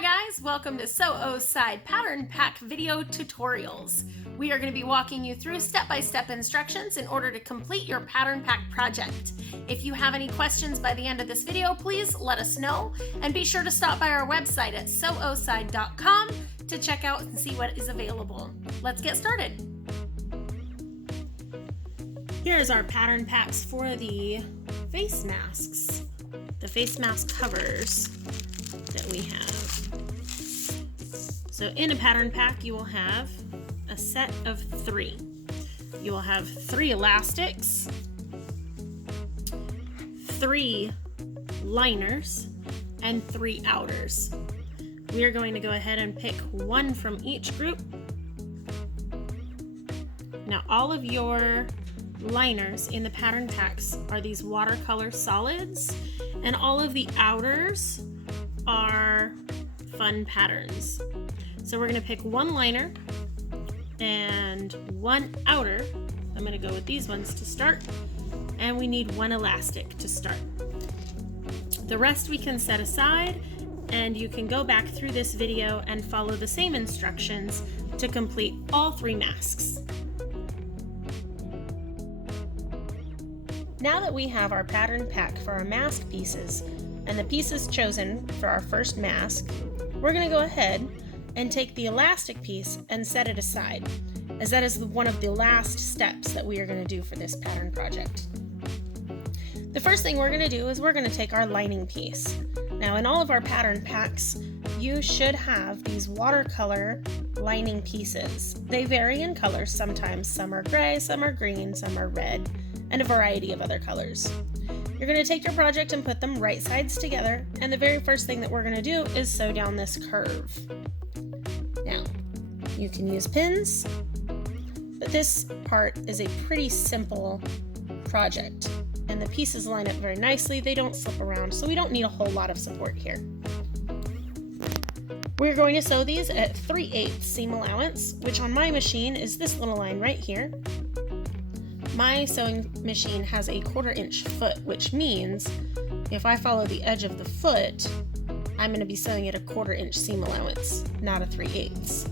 Hi guys, welcome to Sew Side Pattern Pack video tutorials. We are going to be walking you through step-by-step instructions in order to complete your pattern pack project. If you have any questions by the end of this video, please let us know, and be sure to stop by our website at sewoside.com to check out and see what is available. Let's get started. Here's our pattern packs for the face masks, the face mask covers that we have. So in a pattern pack, you will have a set of 3. You will have 3 elastics, 3 liners, and 3 outers. We are going to go ahead and pick one from each group. Now all of your liners in the pattern packs are these watercolor solids, and all of the outers are fun patterns. So we're going to pick one liner and one outer. I'm going to go with these ones to start, and we need 1 elastic to start. The rest we can set aside, and you can go back through this video and follow the same instructions to complete all 3 masks. Now that we have our pattern pack for our mask pieces and the pieces chosen for our first mask, we're going to go ahead and take the elastic piece and set it aside, as that is one of the last steps that we are going to do for this pattern project. The first thing we're going to do is we're going to take our lining piece. Now in all of our pattern packs, you should have these watercolor lining pieces. They vary in colors sometimes. Some are gray, some are green, some are red, and a variety of other colors. You're going to take your project and put them right sides together, and the very first thing that we're going to do is sew down this curve. Now, you can use pins, but this part is a pretty simple project, and the pieces line up very nicely. They don't slip around, so we don't need a whole lot of support here. We're going to sew these at 3/8 seam allowance, which on my machine is this little line right here. My sewing machine has a 1/4 inch foot, which means if I follow the edge of the foot, I'm going to be sewing at a 1/4 inch seam allowance, not a 3/8.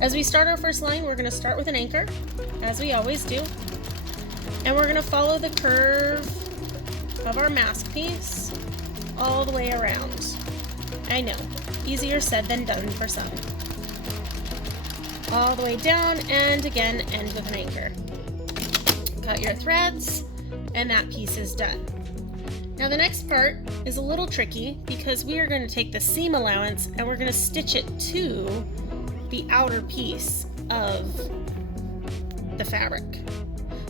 As we start our first line, we're going to start with an anchor, as we always do, and we're going to follow the curve of our mask piece all the way around. I know, easier said than done for some. All the way down, and again end with an anchor. Cut your threads, and that piece is done. Now the next part is a little tricky because we are going to take the seam allowance and we're going to stitch it to the outer piece of the fabric.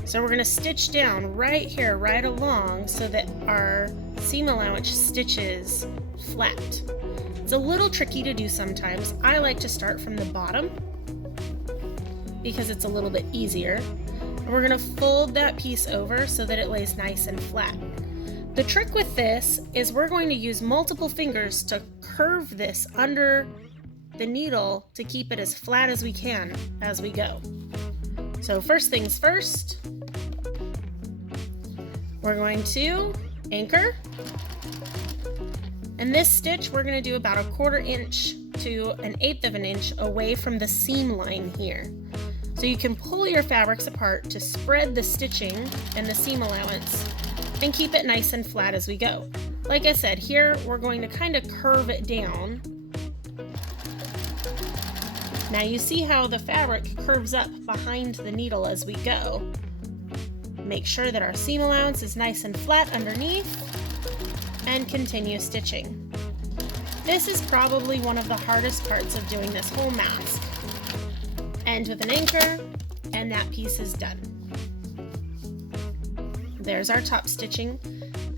So we're going to stitch down right here, right along, so that our seam allowance stitches flat. It's a little tricky to do sometimes. I like to start from the bottom because it's a little bit easier. And we're going to fold that piece over so that it lays nice and flat. The trick with this is we're going to use multiple fingers to curve this under the needle to keep it as flat as we can as we go. So first things first, we're going to anchor. And this stitch we're going to do about a 1/4 inch to an 1/8 of an inch away from the seam line here. So you can pull your fabrics apart to spread the stitching and the seam allowance and keep it nice and flat as we go. Like I said, here we're going to kind of curve it down. Now you see how the fabric curves up behind the needle as we go. Make sure that our seam allowance is nice and flat underneath, and continue stitching. This is probably one of the hardest parts of doing this whole mask. End with an anchor, and that piece is done. There's our top stitching,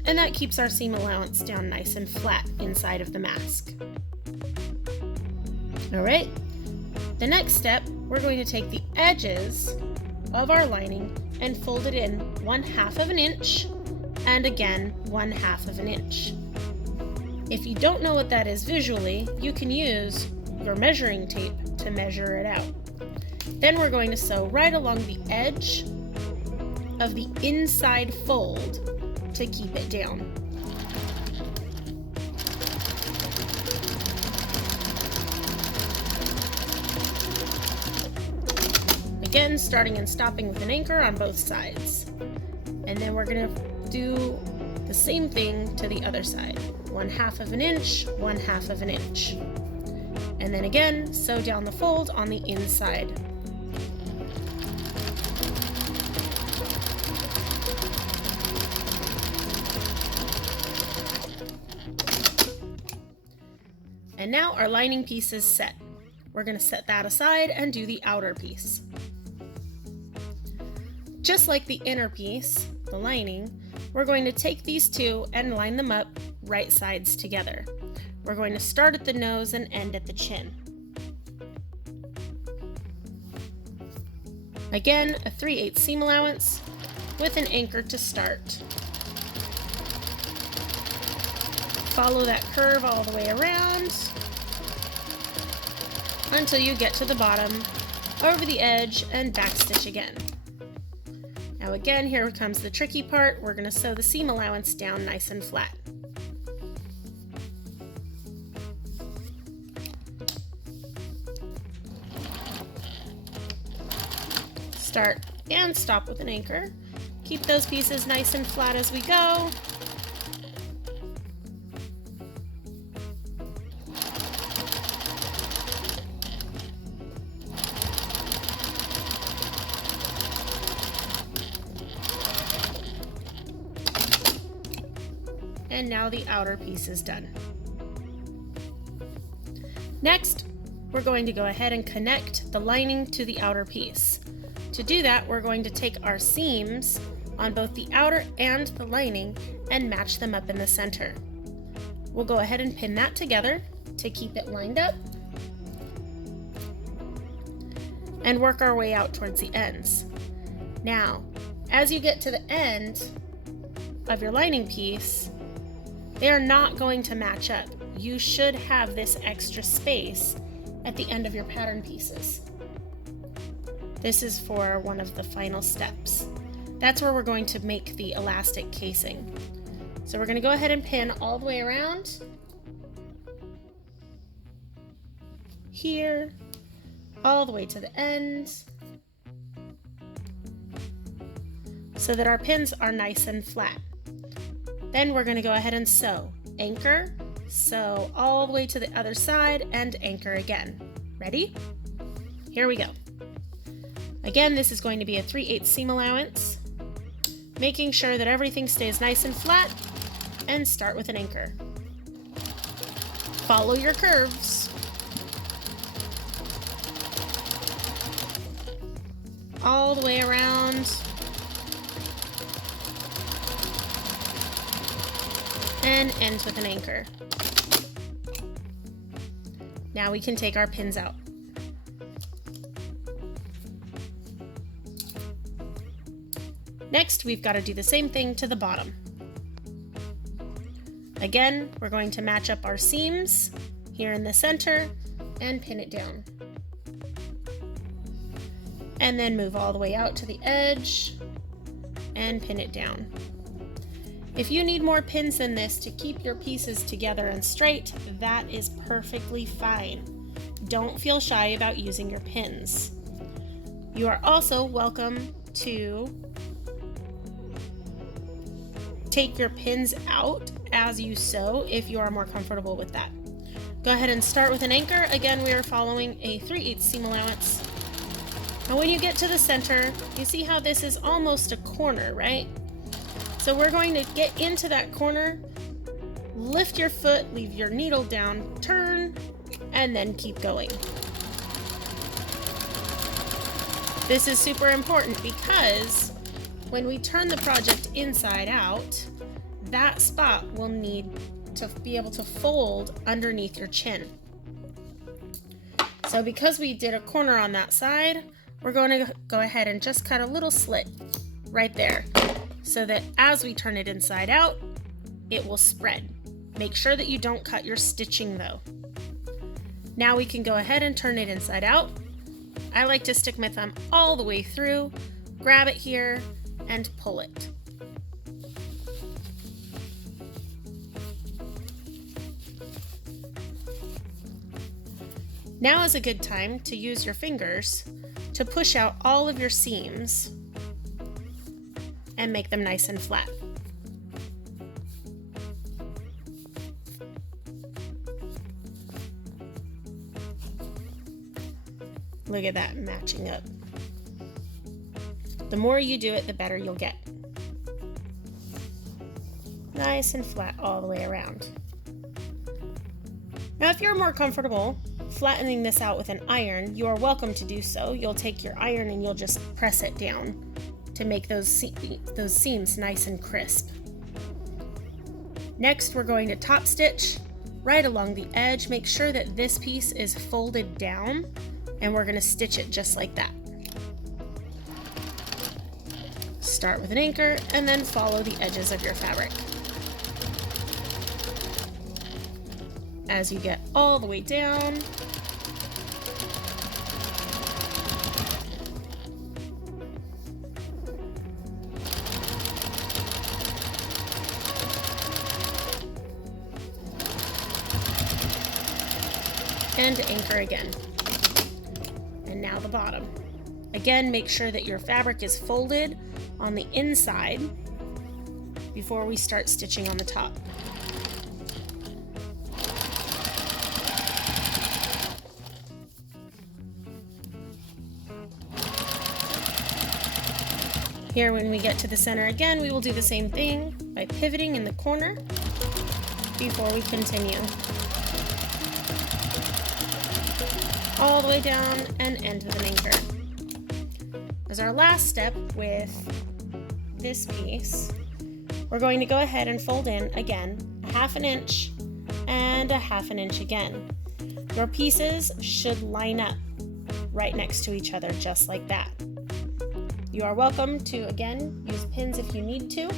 and that keeps our seam allowance down nice and flat inside of the mask. Alright, the next step, we're going to take the edges of our lining and fold it in 1/2 of an inch, and again 1/2 of an inch. If you don't know what that is visually, you can use your measuring tape to measure it out. Then we're going to sew right along the edge of the inside fold to keep it down. Again, starting and stopping with an anchor on both sides. And then we're going to do the same thing to the other side. 1/2 of an inch, 1/2 of an inch. And then again, sew down the fold on the inside. And now our lining piece is set. We're going to set that aside and do the outer piece. Just like the inner piece, the lining, we're going to take these two and line them up right sides together. We're going to start at the nose and end at the chin. Again, a 3/8 seam allowance with an anchor to start. Follow that curve all the way around until you get to the bottom, over the edge, and backstitch again. Now again, here comes the tricky part. We're going to sew the seam allowance down nice and flat. Start and stop with an anchor. Keep those pieces nice and flat as we go. And now the outer piece is done. Next, we're going to go ahead and connect the lining to the outer piece. To do that, we're going to take our seams on both the outer and the lining and match them up in the center. We'll go ahead and pin that together to keep it lined up and work our way out towards the ends. Now, as you get to the end of your lining piece, they are not going to match up. You should have this extra space at the end of your pattern pieces. This is for one of the final steps. That's where we're going to make the elastic casing. So we're going to go ahead and pin all the way around here, all the way to the end, so that our pins are nice and flat. Then we're going to go ahead and sew. Anchor, sew all the way to the other side, and anchor again. Ready? Here we go. Again, this is going to be a 3/8 seam allowance, making sure that everything stays nice and flat, and start with an anchor. Follow your curves. All the way around. And ends with an anchor. Now we can take our pins out. Next, we've got to do the same thing to the bottom. Again, we're going to match up our seams here in the center and pin it down. And then move all the way out to the edge and pin it down. If you need more pins than this to keep your pieces together and straight, that is perfectly fine. Don't feel shy about using your pins. You are also welcome to take your pins out as you sew if you are more comfortable with that. Go ahead and start with an anchor. Again, we are following a 3/8 seam allowance. And when you get to the center, you see how this is almost a corner, right? So we're going to get into that corner, lift your foot, leave your needle down, turn, and then keep going. This is super important because when we turn the project inside out, that spot will need to be able to fold underneath your chin. So because we did a corner on that side, we're going to go ahead and just cut a little slit right there, so that as we turn it inside out, it will spread. Make sure that you don't cut your stitching though. Now we can go ahead and turn it inside out. I like to stick my thumb all the way through, grab it here, and pull it. Now is a good time to use your fingers to push out all of your seams and make them nice and flat. Look at that matching up. The more you do it, the better you'll get. Nice and flat all the way around. Now, if you're more comfortable flattening this out with an iron, you are welcome to do so. You'll take your iron and you'll just press it down to make those seams nice and crisp. Next, we're going to top stitch right along the edge. Make sure that this piece is folded down, and we're going to stitch it just like that. Start with an anchor and then follow the edges of your fabric. As you get all the way down, and anchor again. And now the bottom. Again, make sure that your fabric is folded on the inside before we start stitching on the top. Here, when we get to the center again, we will do the same thing by pivoting in the corner before we continue. All the way down and end with an anchor. As our last step with this piece, we're going to go ahead and fold in again a 1/2 inch and a 1/2 inch again. Your pieces should line up right next to each other just like that. You are welcome to, again, use pins if you need to.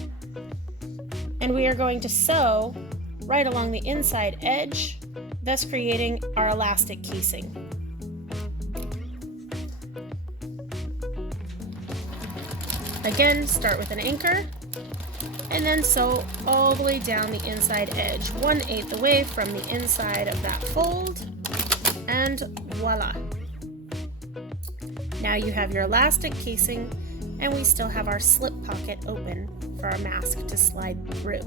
And we are going to sew right along the inside edge, thus creating our elastic casing. Again, start with an anchor and then sew all the way down the inside edge, 1/8 away from the inside of that fold, and voila. Now you have your elastic casing, and we still have our slip pocket open for our mask to slide through.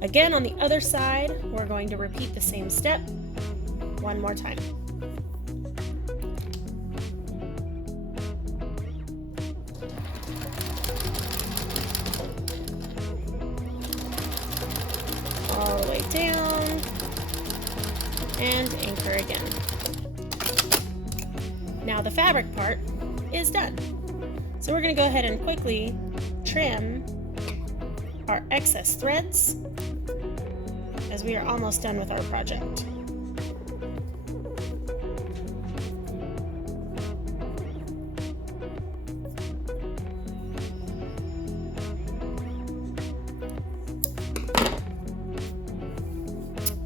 Again, on the other side, we're going to repeat the same step one more time. All the way down, and anchor again. Now the fabric part is done. So we're going to go ahead and quickly trim our excess threads as we are almost done with our project.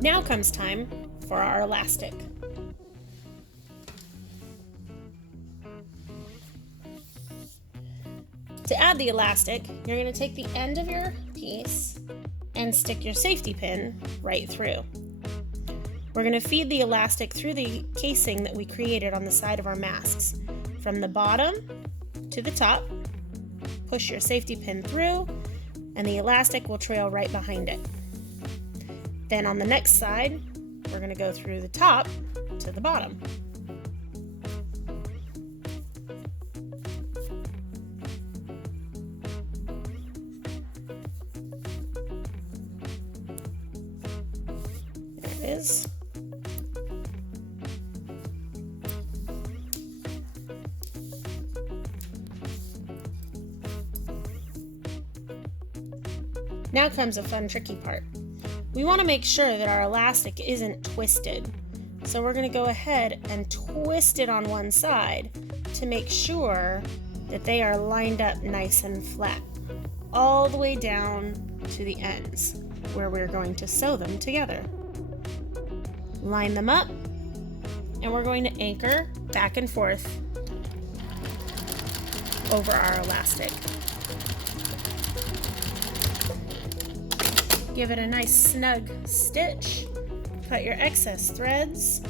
Now comes time for our elastic. To add the elastic, you're going to take the end of your piece and stick your safety pin right through. We're going to feed the elastic through the casing that we created on the side of our masks. From the bottom to the top, push your safety pin through, and the elastic will trail right behind it. Then on the next side, we're going to go through the top to the bottom. There it is. Now comes a fun, tricky part. We want to make sure that our elastic isn't twisted. So we're going to go ahead and twist it on one side to make sure that they are lined up nice and flat, all the way down to the ends, where we're going to sew them together. Line them up, and we're going to anchor back and forth over our elastic. Give it a nice snug stitch, cut your excess threads,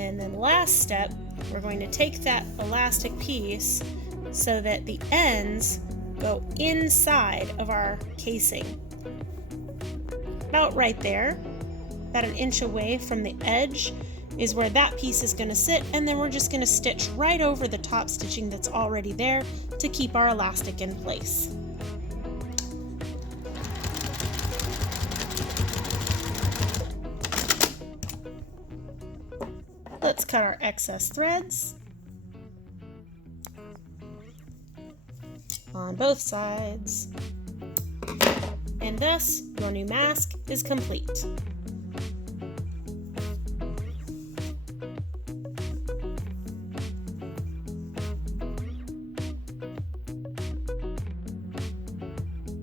And then last step, we're going to take that elastic piece so that the ends go inside of our casing. About right there, about an inch away from the edge is where that piece is going to sit, and then we're just going to stitch right over the top stitching that's already there to keep our elastic in place. Let's cut our excess threads on both sides, and thus your new mask is complete.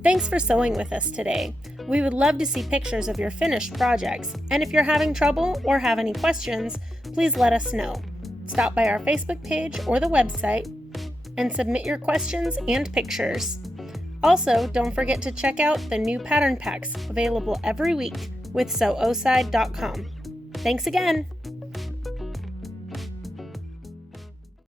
Thanks for sewing with us today. We would love to see pictures of your finished projects, and if you're having trouble or have any questions, please let us know. Stop by our Facebook page or the website and submit your questions and pictures. Also, don't forget to check out the new pattern packs available every week with SewOside.com. Thanks again!